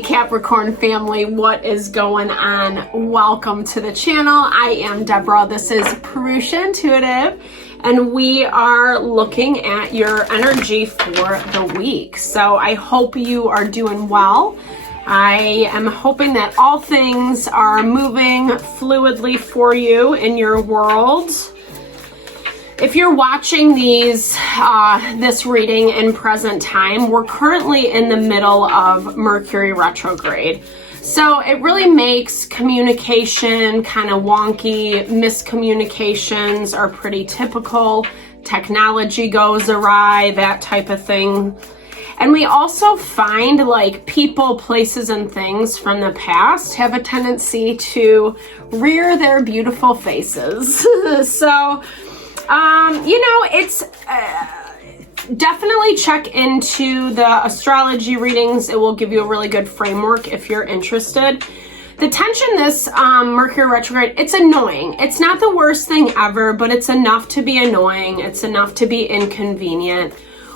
Hey Capricorn family, what is going on? Welcome to the channel. I am Deborah. This is Purusha Intuitive, and we are looking at your energy for the week. So I hope you are doing well. I am hoping that all things are moving fluidly for you in your world. If you're watching this reading in present time, we're currently in the middle of Mercury retrograde. So it really makes communication kind of wonky. Miscommunications are pretty typical. Technology goes awry, that type of thing. And we also find like people, places, and things from the past have a tendency to rear their beautiful faces. So, it's definitely check into the astrology readings. It will give you a really good framework if you're interested. The tension this Mercury retrograde, it's annoying. It's not the worst thing ever, but it's enough to be annoying. It's enough to be inconvenient.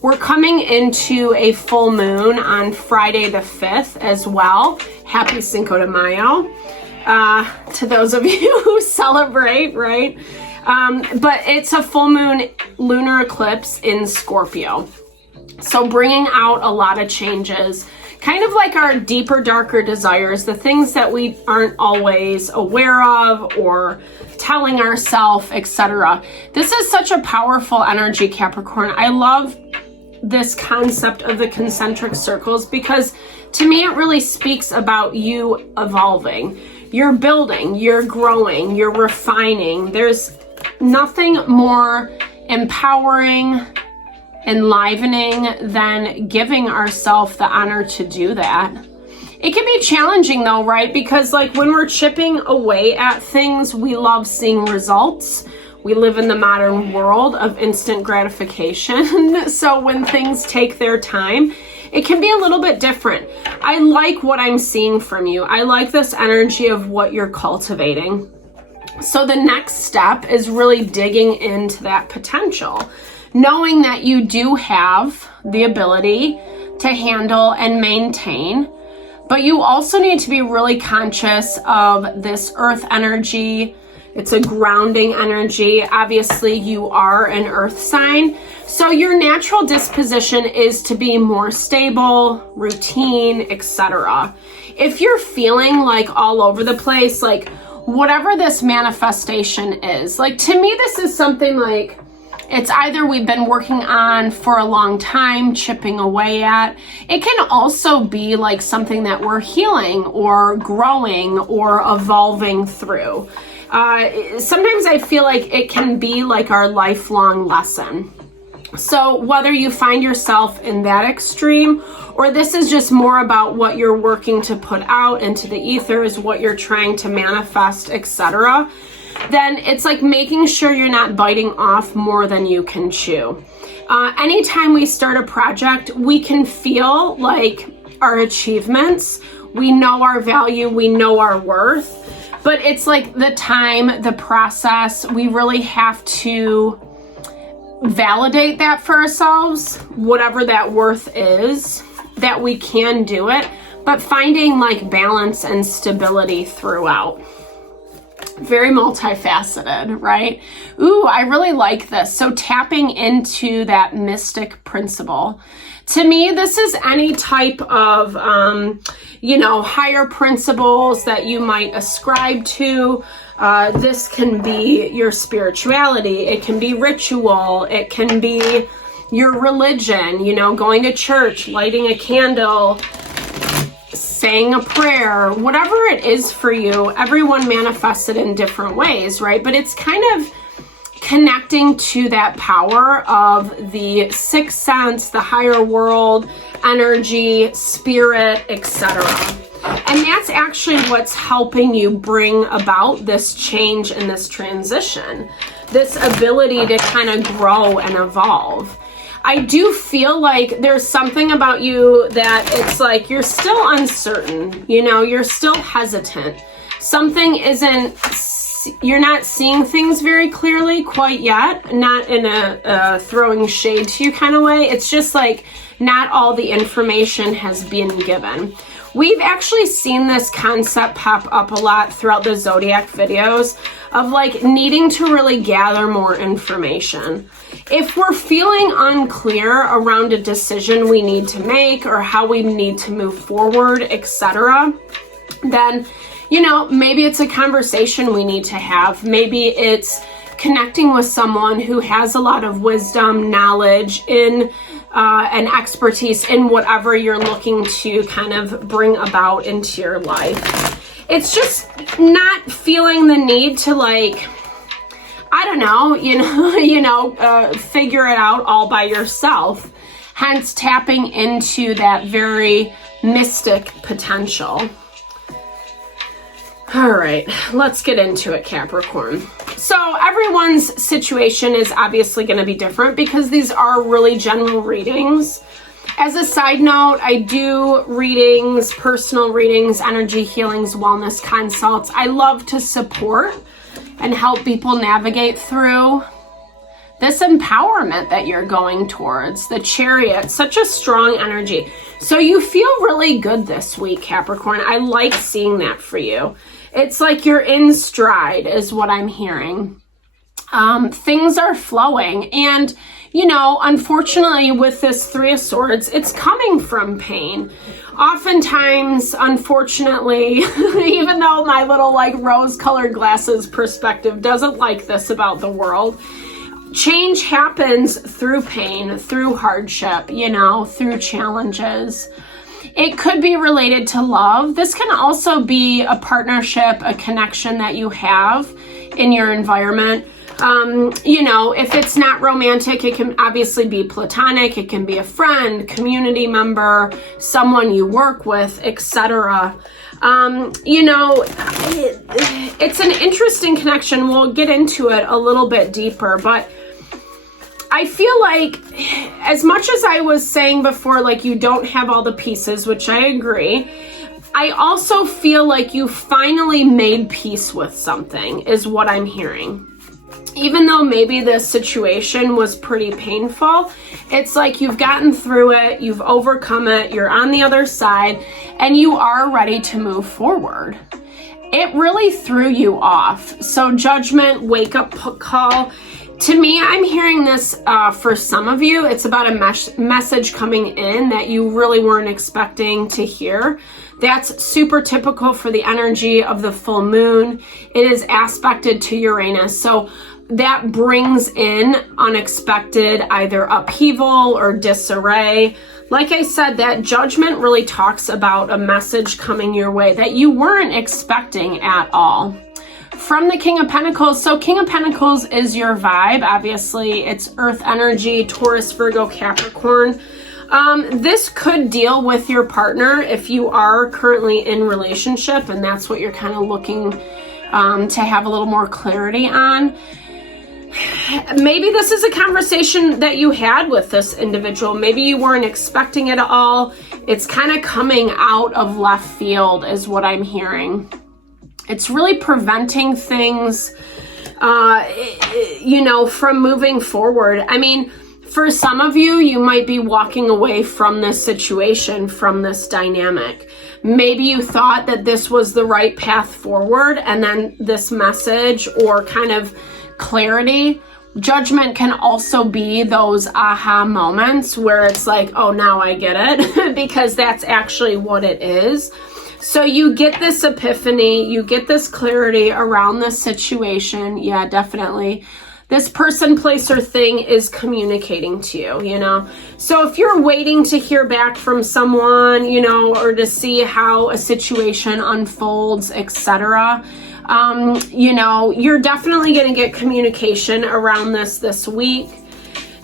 We're coming into a full moon on Friday the 5th as well. Happy Cinco de Mayo to those of you who celebrate, right? But it's a full moon lunar eclipse in Scorpio. So bringing out a lot of changes, kind of like our deeper, darker desires, the things that we aren't always aware of or telling ourselves, etc. This is such a powerful energy, Capricorn. I love this concept of the concentric circles because to me it really speaks about you evolving. You're building, you're growing, you're refining. There's nothing more empowering, enlivening than giving ourselves the honor to do that. It can be challenging though, right? Because like when we're chipping away at things, we love seeing results. We live in the modern world of instant gratification. So when things take their time, it can be a little bit different. I like what I'm seeing from you. I like this energy of what you're cultivating. So the next step is really digging into that potential, knowing that you do have the ability to handle and maintain, but you also need to be really conscious of this earth energy. It's a grounding energy. Obviously, you are an earth sign. So your natural disposition is to be more stable, routine, etc. If you're feeling like all over the place, like whatever this manifestation is, like to me, this is something like it's either we've been working on for a long time, chipping away at. It can also be like something that we're healing or growing or evolving through. Sometimes I feel like it can be like our lifelong lesson. So whether you find yourself in that extreme or this is just more about what you're working to put out into the ethers, what you're trying to manifest, etc., then it's like making sure you're not biting off more than you can chew. Anytime we start a project, we can feel like our achievements, we know our value, we know our worth, but it's like the time, the process, we really have to validate that for ourselves, whatever that worth is, that we can do it, but finding like balance and stability throughout. Very multifaceted, right? Ooh, I really like this. So tapping into that mystic principle. To me, this is any type of, higher principles that you might ascribe to. This can be your spirituality. It can be ritual. It can be your religion, going to church, lighting a candle, saying a prayer, whatever it is for you. Everyone manifests it in different ways, right? But it's kind of connecting to that power of the sixth sense, the higher world, energy, spirit, etc. And that's actually what's helping you bring about this change and this transition, this ability to kind of grow and evolve. I do feel like there's something about you that it's like you're still uncertain, you're still hesitant. Something you're not seeing things very clearly quite yet, not in a throwing shade to you kind of way. It's just like not all the information has been given. We've actually seen this concept pop up a lot throughout the zodiac videos of like needing to really gather more information. If we're feeling unclear around a decision we need to make or how we need to move forward, etc., then, you know, maybe it's a conversation we need to have. Maybe it's connecting with someone who has a lot of wisdom, knowledge in and expertise in whatever you're looking to kind of bring about into your life. It's just not feeling the need to like, I don't know, figure it out all by yourself. Hence tapping into that very mystic potential. All right, let's get into it, Capricorn. So everyone's situation is obviously going to be different because these are really general readings. As a side note, I do readings, personal readings, energy healings, wellness consults. I love to support and help people navigate through this empowerment that you're going towards. The Chariot, such a strong energy. So you feel really good this week, Capricorn. I like seeing that for you. It's like you're in stride is what I'm hearing. Things are flowing. And, you know, unfortunately with this Three of Swords, it's coming from pain. Oftentimes, unfortunately, even though my little like rose-colored glasses perspective doesn't like this about the world, change happens through pain, through hardship, you know, through challenges. It could be related to love. This can also be a partnership, a connection that you have in your environment. You know, if it's not romantic, it can obviously be platonic. It can be a friend, community member, someone you work with, etc. You know, it's an interesting connection. We'll get into it a little bit deeper, but I feel like as much as I was saying before, like you don't have all the pieces, which I agree, I also feel like you finally made peace with something is what I'm hearing. Even though maybe this situation was pretty painful, it's like you've gotten through it, you've overcome it, you're on the other side, and you are ready to move forward. It really threw you off. So Judgment, wake-up call. To me, I'm hearing this for some of you. It's about a message coming in that you really weren't expecting to hear. That's super typical for the energy of the full moon. It is aspected to Uranus. So that brings in unexpected either upheaval or disarray. Like I said, that Judgment really talks about a message coming your way that you weren't expecting at all. From the King of Pentacles, so King of Pentacles is your vibe. Obviously, it's Earth energy, Taurus, Virgo, Capricorn. This could deal with your partner if you are currently in relationship and that's what you're kind of looking to have a little more clarity on. Maybe this is a conversation that you had with this individual. Maybe you weren't expecting it at all. It's kind of coming out of left field is what I'm hearing. It's really preventing things, you know, from moving forward. I mean, for some of you, you might be walking away from this situation, from this dynamic. Maybe you thought that this was the right path forward, and then this message or kind of clarity. Judgment can also be those aha moments where it's like, oh, now I get it, because that's actually what it is. So you get this epiphany, you get this clarity around this situation. Yeah, definitely. This person, place, or thing is communicating to you, you know. So if you're waiting to hear back from someone, you know, or to see how a situation unfolds, etc., you know, you're definitely going to get communication around this week.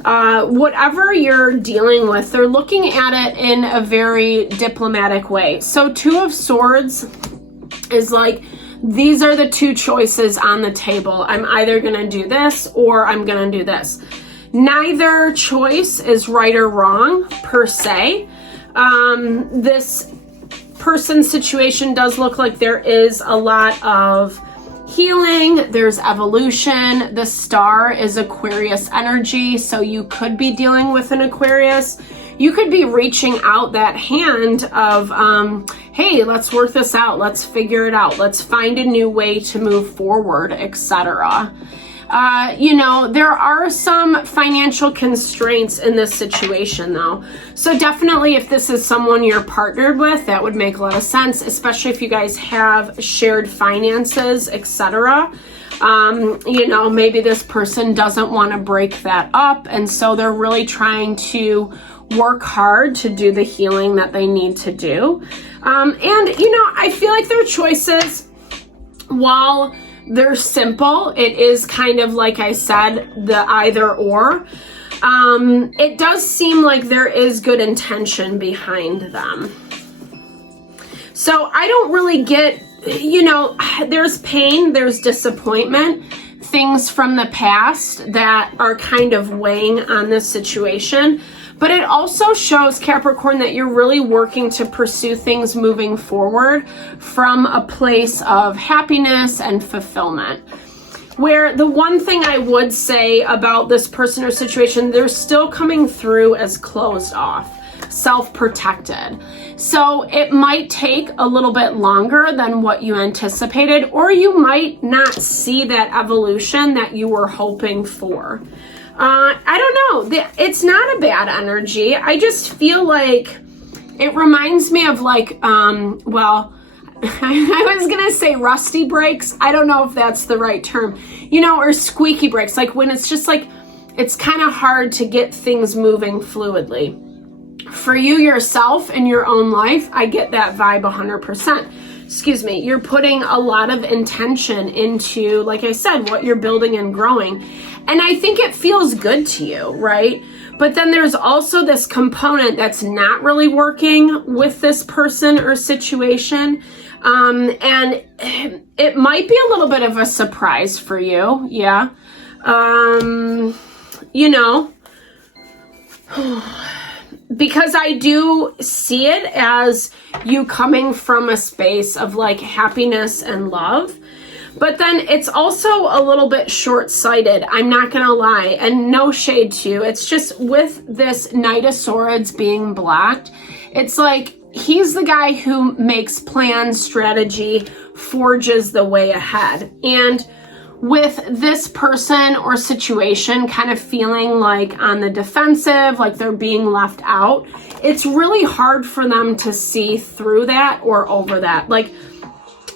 Whatever you're dealing with, they're looking at it in a very diplomatic way. So Two of Swords is like, these are the two choices on the table. I'm either going to do this or I'm going to do this. Neither choice is right or wrong per se. This person's situation does look like there is a lot of healing, there's evolution. The star is Aquarius energy, so you could be dealing with an Aquarius. you could be reaching out that hand of, hey, let's work this out. Let's figure it out. Let's find a new way to move forward, etc. You know, there are some financial constraints in this situation though. So definitely if this is someone you're partnered with, that would make a lot of sense, especially if you guys have shared finances, etc. You know, maybe this person doesn't want to break that up. And so they're really trying to work hard to do the healing that they need to do. And, you know, I feel like their choices, while they're simple, it is kind of, like I said, the either or. It does seem like there is good intention behind them. So I don't really get, you know, there's pain, there's disappointment, things from the past that are kind of weighing on this situation. But it also shows, Capricorn, that you're really working to pursue things moving forward from a place of happiness and fulfillment. Where the one thing I would say about this person or situation, they're still coming through as closed off, self-protected. So it might take a little bit longer than what you anticipated, or you might not see that evolution that you were hoping for. I don't know. It's not a bad energy. I just feel like it reminds me of like, well, I was going to say rusty brakes. I don't know if that's the right term, you know, or squeaky brakes. Like when it's just like, it's kind of hard to get things moving fluidly. For you yourself in your own life, I get that vibe 100%. Excuse me. You're putting a lot of intention into, like I said, what you're building and growing. And I think it feels good to you, right? But then there's also this component that's not really working with this person or situation. And it might be a little bit of a surprise for you. Yeah. You know, because I do see it as you coming from a space of like happiness and love. But then it's also a little bit short-sighted, I'm not gonna lie, and no shade to you. It's just with this Knight of Swords being blacked, it's like he's the guy who makes plans, strategy, forges the way ahead. And with this person or situation kind of feeling like on the defensive, like they're being left out, it's really hard for them to see through that or over that. Like,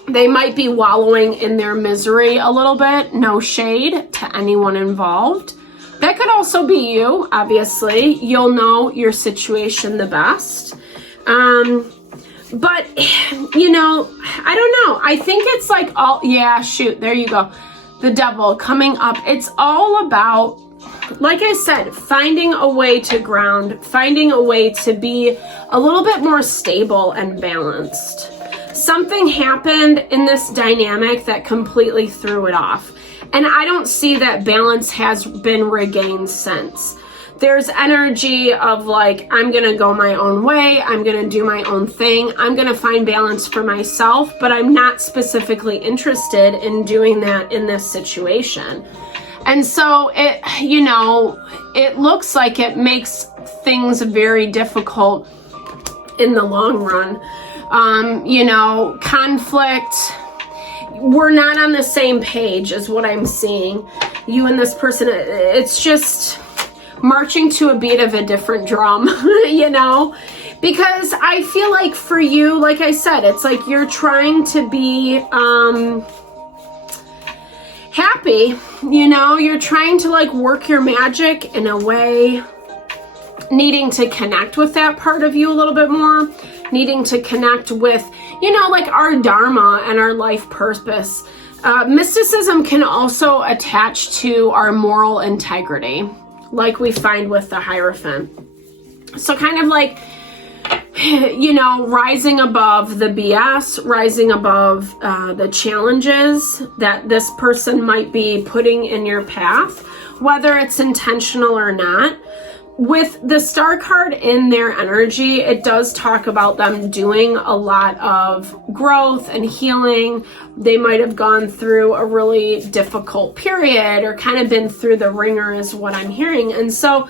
they might be wallowing in their misery a little bit. No shade to anyone involved. That could also be you, obviously. You'll know your situation the best. But, you know, I don't know. I think it's like all, yeah, shoot, there you go. The Devil coming up. It's all about, like I said, finding a way to ground, finding a way to be a little bit more stable and balanced. Something happened in this dynamic that completely threw it off. And I don't see that balance has been regained since. There's energy of like, I'm going to go my own way. I'm going to do my own thing. I'm going to find balance for myself, but I'm not specifically interested in doing that in this situation. And so it, you know, it looks like it makes things very difficult in the long run. You know, conflict, we're not on the same page is what I'm seeing. You and this person, it's just marching to a beat of a different drum, you know, because I feel like for you, like I said, it's like you're trying to be happy, you know, you're trying to like work your magic in a way, needing to connect with that part of you a little bit more, needing to connect with, you know, like our dharma and our life purpose. Mysticism can also attach to our moral integrity, like we find with the Hierophant. So kind of like, you know, rising above the BS, rising above the challenges that this person might be putting in your path, whether it's intentional or not. With the Star card in their energy, it does talk about them doing a lot of growth and healing. They might have gone through a really difficult period or kind of been through the ringer is what I'm hearing. And so,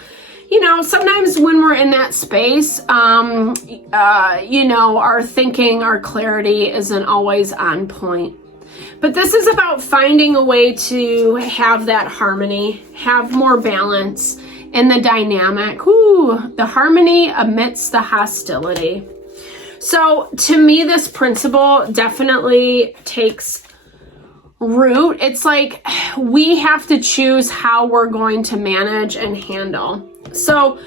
sometimes when we're in that space, our thinking, our clarity isn't always on point. But this is about finding a way to have that harmony, have more balance in the dynamic. The harmony amidst the hostility. So to me, this principle definitely takes root. It's like we have to choose how we're going to manage and handle. So,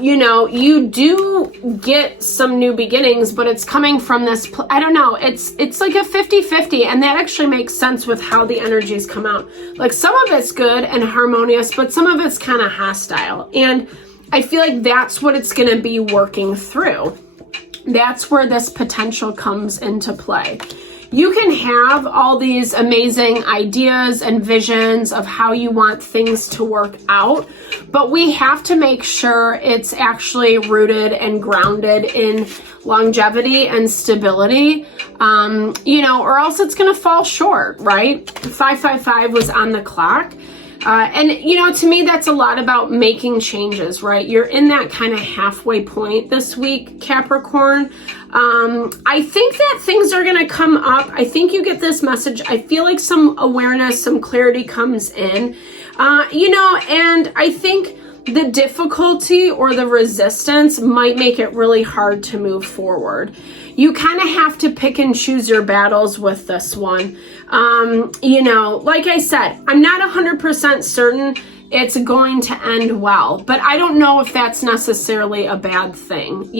you do get some new beginnings, but it's coming from this, I don't know, it's like a 50-50, and that actually makes sense with how the energies come out. Like some of it's good and harmonious, but some of it's kind of hostile. And I feel like that's what it's going to be working through. That's where this potential comes into play. You can have all these amazing ideas and visions of how you want things to work out, but we have to make sure it's actually rooted and grounded in longevity and stability, or else it's going to fall short, right? 555 was on the clock. To me, that's a lot about making changes, right? You're in that kind of halfway point this week, Capricorn. I think that things are going to come up. I think you get this message. I feel like some awareness, some clarity comes in, and I think the difficulty or the resistance might make it really hard to move forward. You kind of have to pick and choose your battles with this one. Like I said, I'm not 100% certain it's going to end well, but I don't know if that's necessarily a bad thing,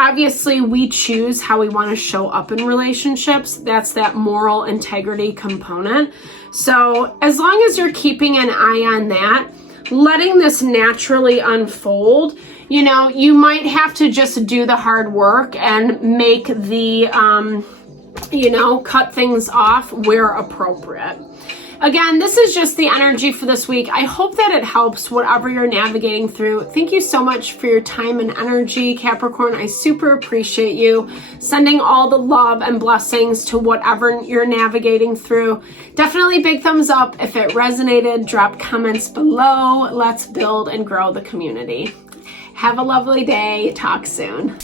Obviously, we choose how we want to show up in relationships. That's that moral integrity component. So as long as you're keeping an eye on that, letting this naturally unfold, you might have to just do the hard work and make the, cut things off where appropriate. Again, this is just the energy for this week. I hope that it helps whatever you're navigating through. Thank you so much for your time and energy, Capricorn. I super appreciate you. Sending all the love and blessings to whatever you're navigating through. Definitely big thumbs up if it resonated. Drop comments below. Let's build and grow the community. Have a lovely day. Talk soon.